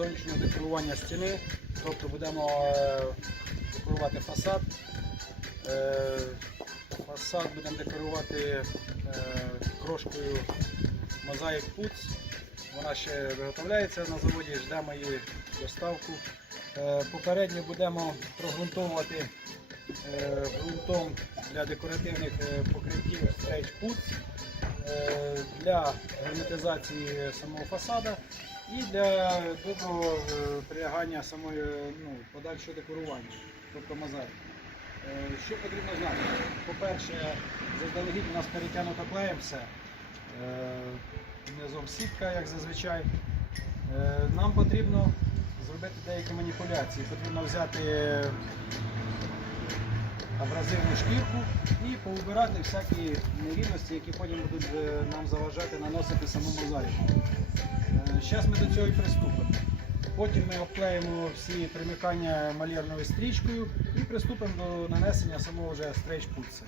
зовнішнього декорування стіни, тобто будемо е, декорувати фасад. Е, Фасад будемо декорувати е, крошкою мозаїк пуц. Вона ще виготовляється на заводі, ждемо її доставку. Попередньо будемо прогрунтовувати ґрунтом для декоративних покриттів стрейч пуц для герметизації самого фасада і для доброго е, прилягання самої ну, подальшого декорування, тобто мозаїки. Е, Що потрібно знати? По-перше, заздалегідь у нас перетягнуто клеєм все. Е, Низом сітка, як зазвичай. Нам потрібно зробити деякі маніпуляції. Потрібно взяти абразивну шкірку і поубирати всякі нерівності, які потім будуть е, нам заважати наносити саму мозаїку. Зараз ми до цього і приступимо. Потім ми обклеїмо всі примикання малярною стрічкою і приступимо до нанесення самого вже стрейч путса.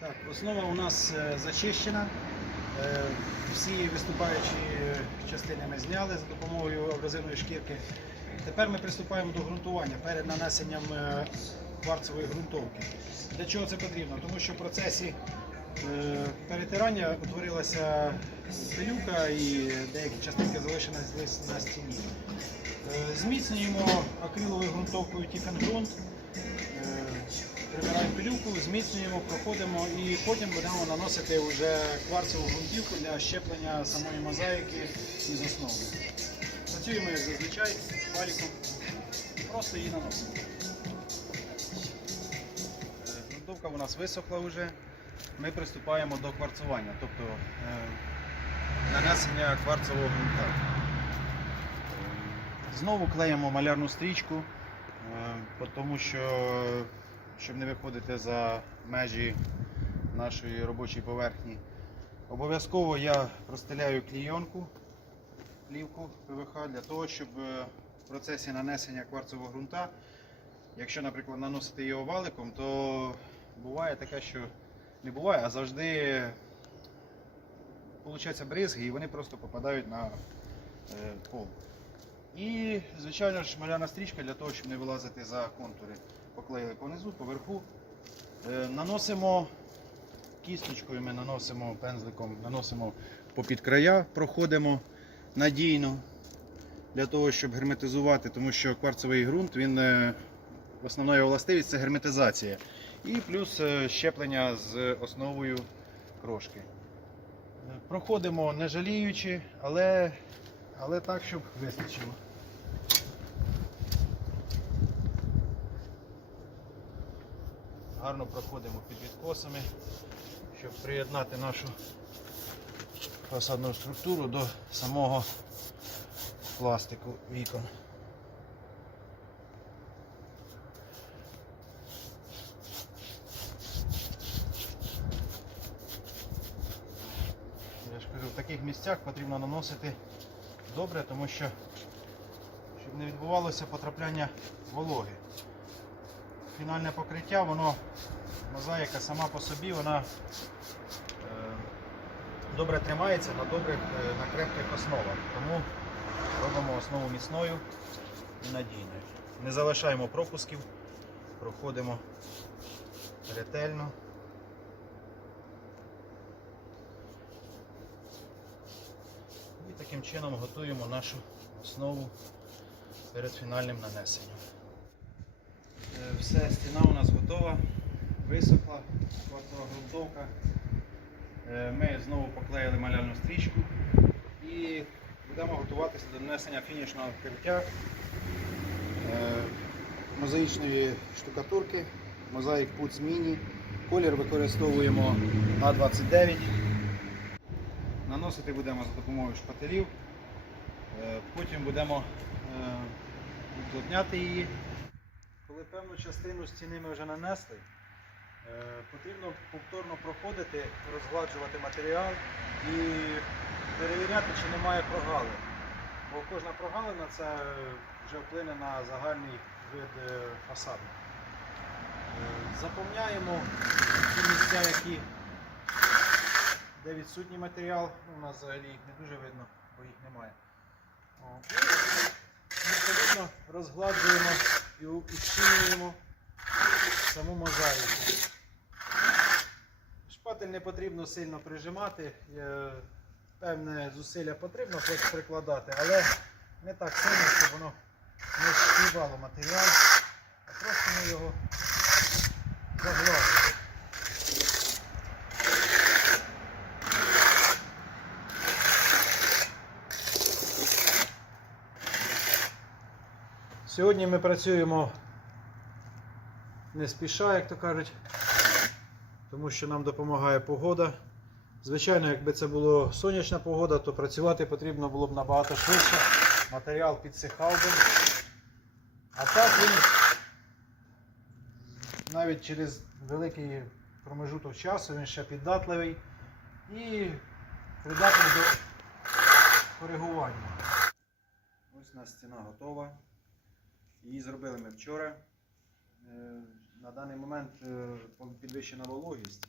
Так, основа у нас е, зачищена. Е, Всі виступаючі частини ми зняли за допомогою абразивної шкірки. Тепер ми приступаємо до ґрунтування перед нанесенням е, кварцевої ґрунтовки. Для чого це потрібно? Тому що в процесі е, перетирання утворилася пилюка і деякі частинки залишились на стіні. Зміцнюємо акриловою ґрунтовкою Тіфенгрунт. Е, Прибираємо пилюку, зміцнюємо, проходимо і потім будемо наносити вже кварцеву ґрунтівку для щеплення самої мозаїки із основи. Працюємо як зазвичай валіком, просто її наносимо. Е, Ґрунтовка у нас висохла вже. Ми приступаємо до кварцування, тобто е, нанесення кварцевого ґрунта. Е, Знову клеїмо малярну стрічку, е, тому що щоб не виходити за межі нашої робочої поверхні. Обов'язково я простеляю клійонку, плівку ПВХ для того, щоб е, в процесі нанесення кварцевого ґрунта, якщо, наприклад, наносити його валиком, то буває таке, що не буває, а завжди получаються бризги і вони просто попадають на е, пол. І, звичайно ж, маляна стрічка для того, щоб не вилазити за контури. Поклеїли понизу, поверху. Е, Наносимо кісточкою, ми наносимо пензликом, наносимо попід края, проходимо надійно для того, щоб герметизувати, тому що кварцевий ґрунт, він е, основна його властивість це герметизація. І плюс е, щеплення з основою крошки. Проходимо не жаліючи, але, але так, щоб вистачило. Гарно проходимо під відкосами, щоб приєднати нашу фасадну структуру до самого пластику вікон. Я ж кажу, в таких місцях потрібно наносити добре, тому що щоб не відбувалося потрапляння вологи. Фінальне покриття, воно мозаїка сама по собі, вона е, добре тримається на добрих, е, на крепких основах. Тому робимо основу міцною і надійною. Не залишаємо пропусків, проходимо ретельно. І таким чином готуємо нашу основу перед фінальним нанесенням. Е, Все, стіна у нас готова, висохла, квартова ґрунтовка. Е, Ми знову поклеїли малярну стрічку і будемо готуватися до нанесення фінішного вкриття е, мозаїчної штукатурки, мозаїк Puts Mini. Колір використовуємо А29. Наносити будемо за допомогою шпателів. Потім будемо уплотняти її. Певну частину стіни ми вже нанесли, е, потрібно повторно проходити, розгладжувати матеріал і перевіряти, чи немає прогалин. Бо кожна прогалина це вже вплине на загальний вид е, фасаду. Е, Заповняємо ті місця, які, де відсутній матеріал. Ну, у нас взагалі їх не дуже видно, бо їх немає. Відповідно розгладжуємо і відчинюємо саму мозаїку. Шпатель не потрібно сильно прижимати. е, Певне зусилля потрібно прикладати, але не так сильно, щоб воно не співало матеріал, а просто ми його загладимо. Сьогодні ми працюємо не спіша, як то кажуть, тому що нам допомагає погода. Звичайно, якби це була сонячна погода, то працювати потрібно було б набагато швидше. Матеріал підсихав би. А так він навіть через великий промежуток часу він ще піддатливий і придатний до коригування. Ось у нас стіна готова. Її зробили ми вчора. Е, На даний момент е, підвищена вологість.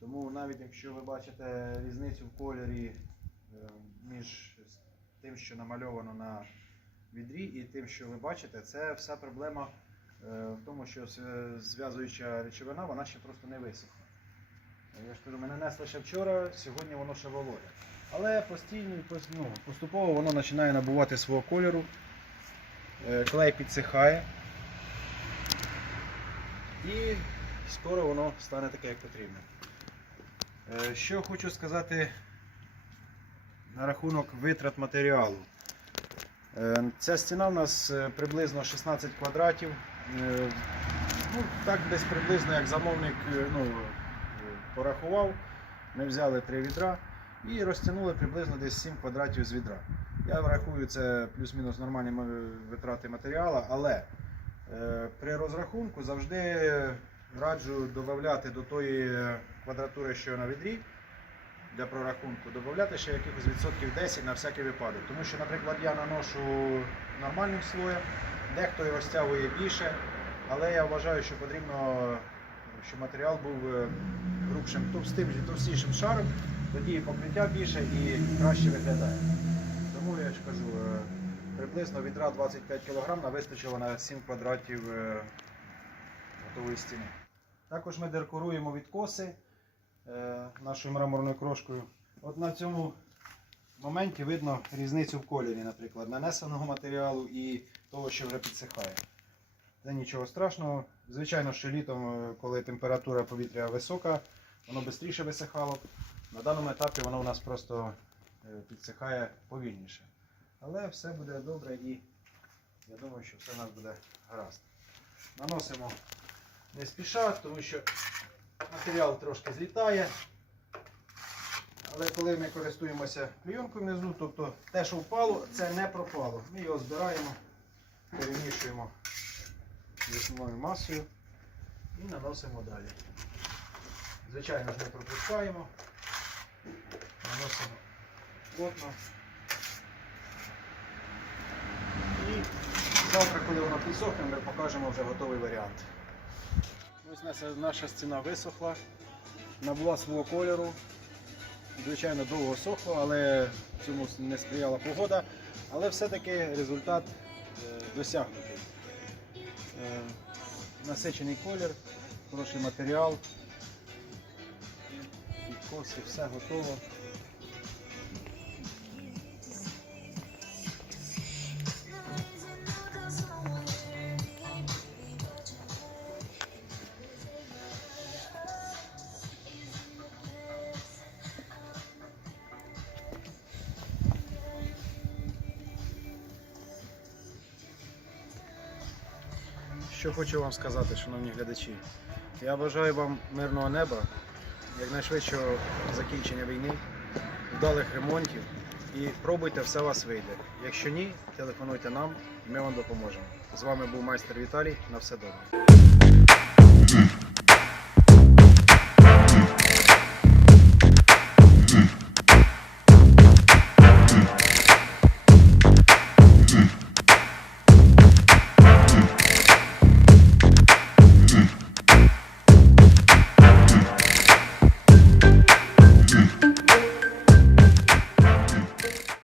Тому навіть якщо ви бачите різницю в кольорі е, між тим, що намальовано на відрі, і тим, що ви бачите, це вся проблема в тому, що зв'язуюча речовина вона ще просто не висохла. Я ж кажу, ми нанесли ще вчора, сьогодні воно ще вологе. Але постійно ну, поступово воно починає набувати свого кольору. Е, Клей підсихає. І скоро воно стане таке, як потрібно. Е, Що хочу сказати на рахунок витрат матеріалу. Е, Ця стіна у нас приблизно 16 квадратів. Ну, так десь приблизно, як замовник ну, порахував. Ми взяли три відра і розтягнули приблизно десь 7 квадратів з відра. Я врахую, це плюс-мінус нормальні витрати матеріалу, але е, при розрахунку завжди раджу додати до тої квадратури, що на відрі, для прорахунку, додати ще якихось відсотків 10 на всякий випадок. Тому що, наприклад, я наношу нормальним слоєм, дехто і розтягує більше, але я вважаю, що потрібно, щоб матеріал був е, грубшим, товстим, товстішим шаром, тоді і покриття більше і краще виглядає. Тому я ж кажу, е, приблизно відра 25 кг нам вистачило на 7 квадратів е, готової стіни. Також ми декоруємо відкоси е, нашою мраморною крошкою. От на цьому моменті видно різницю в кольорі, наприклад, нанесеного матеріалу і того, що вже підсихає. Це нічого страшного. Звичайно, що літом, коли температура повітря висока, воно швидше висихало. На даному етапі воно у нас просто підсихає повільніше. Але все буде добре і я думаю, що все у нас буде гаразд. Наносимо не спіша, тому що матеріал трошки злітає. Але коли ми користуємося клейонкою внизу, тобто те, що впало, це не пропало. Ми його збираємо, перемішуємо з масою і наносимо далі. Звичайно ж не пропускаємо, наносимо плотно. І завтра, коли воно підсохне, ми покажемо вже готовий варіант. Ось наша, наша стіна висохла, набула свого кольору. Звичайно, довго сохло, але цьому не сприяла погода. Але все-таки результат е, досягнутий. Е, насичений колір, хороший матеріал, підкоси, все готово. Що хочу вам сказати, шановні глядачі. Я бажаю вам мирного неба, якнайшвидшого закінчення війни, вдалих ремонтів і пробуйте, все вас вийде. Якщо ні, телефонуйте нам, ми вам допоможемо. З вами був майстер Віталій. На все добре.